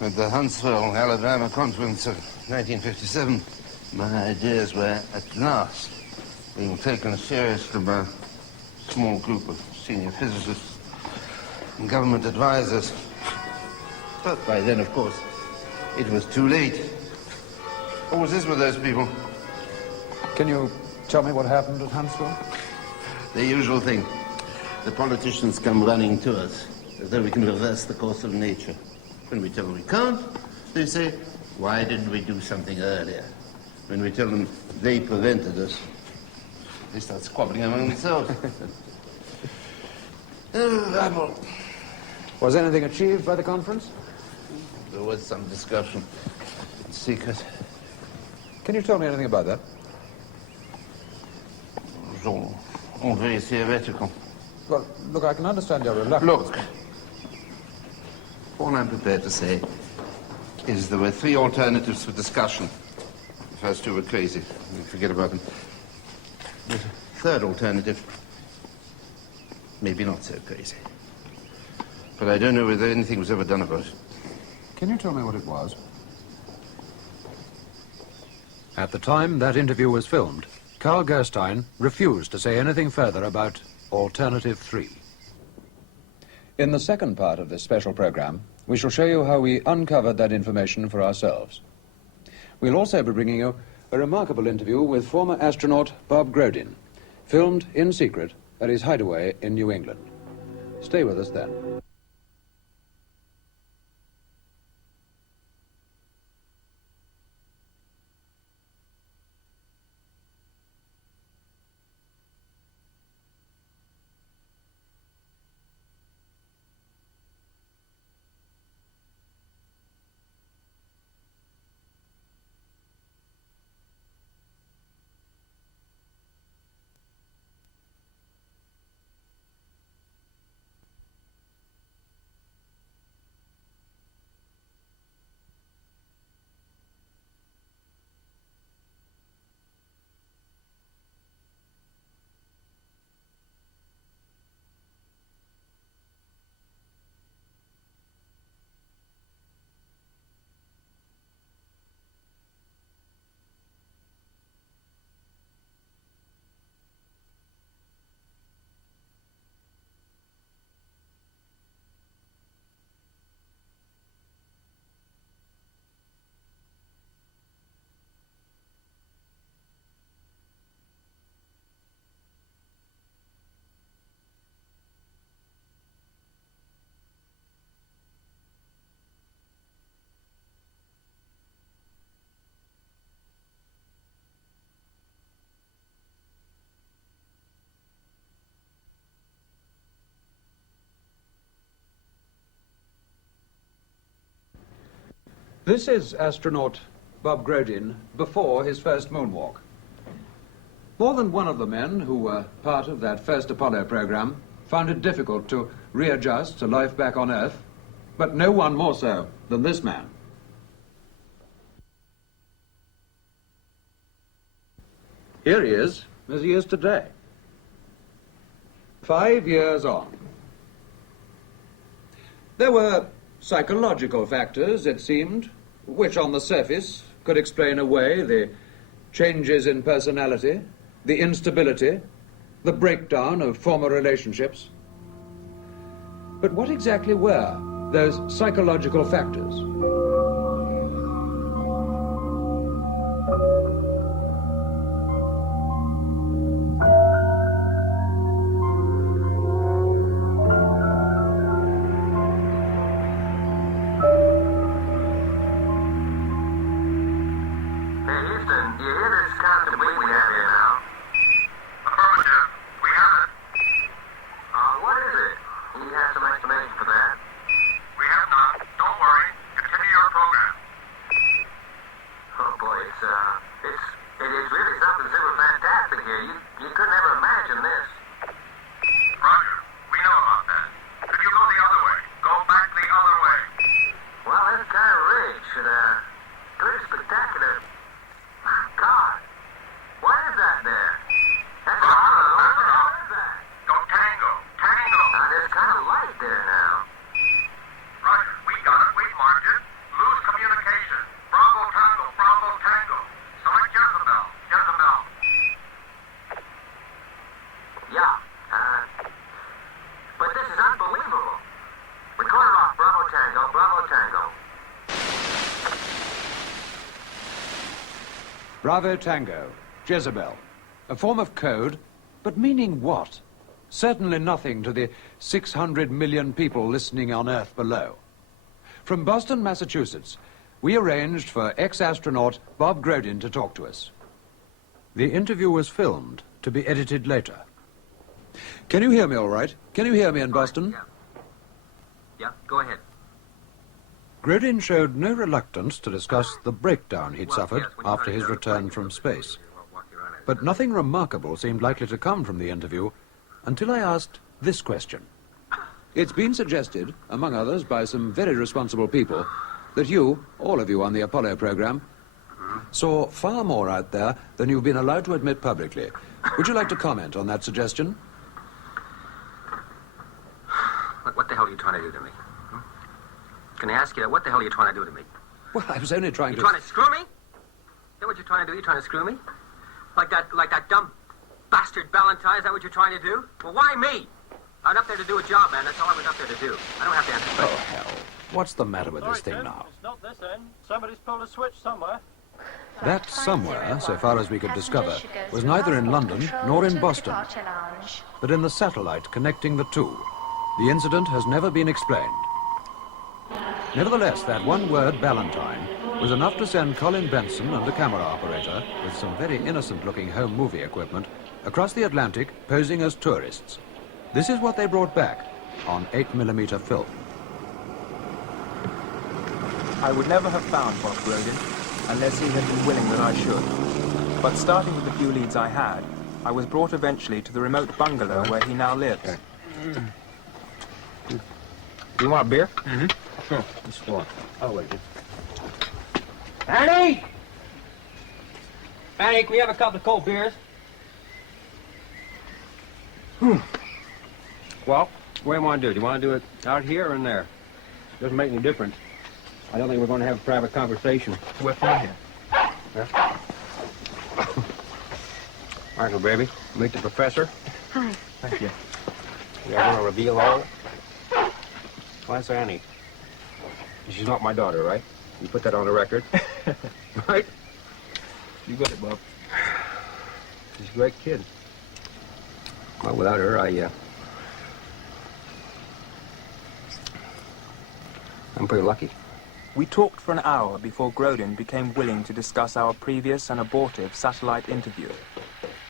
At the Huntsville, Alabama conference of 1957, my ideas were at last being taken seriously by a small group of senior physicists and government advisors. But by then, of course, it was too late. What was this with those people? Can you tell me what happened at Huntsville? The usual thing. The politicians come running to us as though we can reverse the course of nature. When we tell them we can't, they say, why didn't we do something earlier? When we tell them they prevented us, they start squabbling among themselves. Oh, rabble. Was anything achieved by the conference? There was some discussion. In secret. Can you tell me anything about that? It was all very theoretical. Well, look, I can understand your reluctance. Look, all I'm prepared to say is there were three alternatives for discussion. The first two were crazy. We forget about them. The third alternative, maybe not so crazy. But I don't know whether anything was ever done about it. Can you tell me what it was? At the time that interview was filmed, Carl Gerstein refused to say anything further about Alternative 3. In the second part of this special program, we shall show you how we uncovered that information for ourselves. We'll also be bringing you a remarkable interview with former astronaut Bob Grodin, filmed in secret at his hideaway in New England. Stay with us then. This is astronaut Bob Grodin before his first moonwalk. More than one of the men who were part of that first Apollo program found it difficult to readjust to life back on Earth, but no one more so than this man. Here he is, as he is today. 5 years on. There were psychological factors, it seemed, which on the surface could explain away the changes in personality, the instability, the breakdown of former relationships. But what exactly were those psychological factors? We have none. Don't worry. It's Bravo Tango, Jezebel. A form of code, but meaning what? Certainly nothing to the 600 million people listening on Earth below. From Boston, Massachusetts, we arranged for ex-astronaut Bob Grodin to talk to us. The interview was filmed to be edited later. Can you hear me all right? Can you hear me in Boston? Yeah, go ahead. Grodin showed no reluctance to discuss the breakdown he'd suffered after his return from space. But nothing remarkable seemed likely to come from the interview until I asked this question. It's been suggested, among others by some very responsible people, that you, all of you on the Apollo program, saw far more out there than you've been allowed to admit publicly. Would you like to comment on that suggestion? What the hell are you trying to do to me? Can I ask you that? What the hell are you trying to do to me? Well, I was only trying You trying to screw me? Is that what you're trying to do? You trying to screw me? Like that dumb bastard Ballantyne? Is that what you're trying to do? Well, why me? I was up there to do a job, man. That's all I was up there to do. I don't have to answer Oh, questions. hell. What's the matter with this thing now? It's not this end. Somebody's pulled a switch somewhere. That somewhere, so far as we could discover, was neither in London nor in Boston, but in the satellite connecting the two. The incident has never been explained. Nevertheless, that one word, Ballantyne, was enough to send Colin Benson and a camera operator, with some very innocent-looking home movie equipment, across the Atlantic, posing as tourists. This is what they brought back on 8mm film. I would never have found Bob Grodin unless he had been willing that I should. But starting with the few leads I had, I was brought eventually to the remote bungalow where he now lives. You want a beer? Mm-hmm. Sure. Just one. I'll wait. Annie! Annie, can we have a couple of cold beers? Well, what do you want to do? Do you want to do it out here or in there? Doesn't make any difference. I don't think we're going to have a private conversation. We're fine here. Yeah. All right, little baby. Meet the professor. Hi. Thank you. We are going to reveal all. Well, that's Annie. She's not my daughter, right? You put that on the record. Right? You got it, Bob. She's a great kid. Well, without her, I'm pretty lucky. We talked for an hour before Grodin became willing to discuss our previous and abortive satellite interview.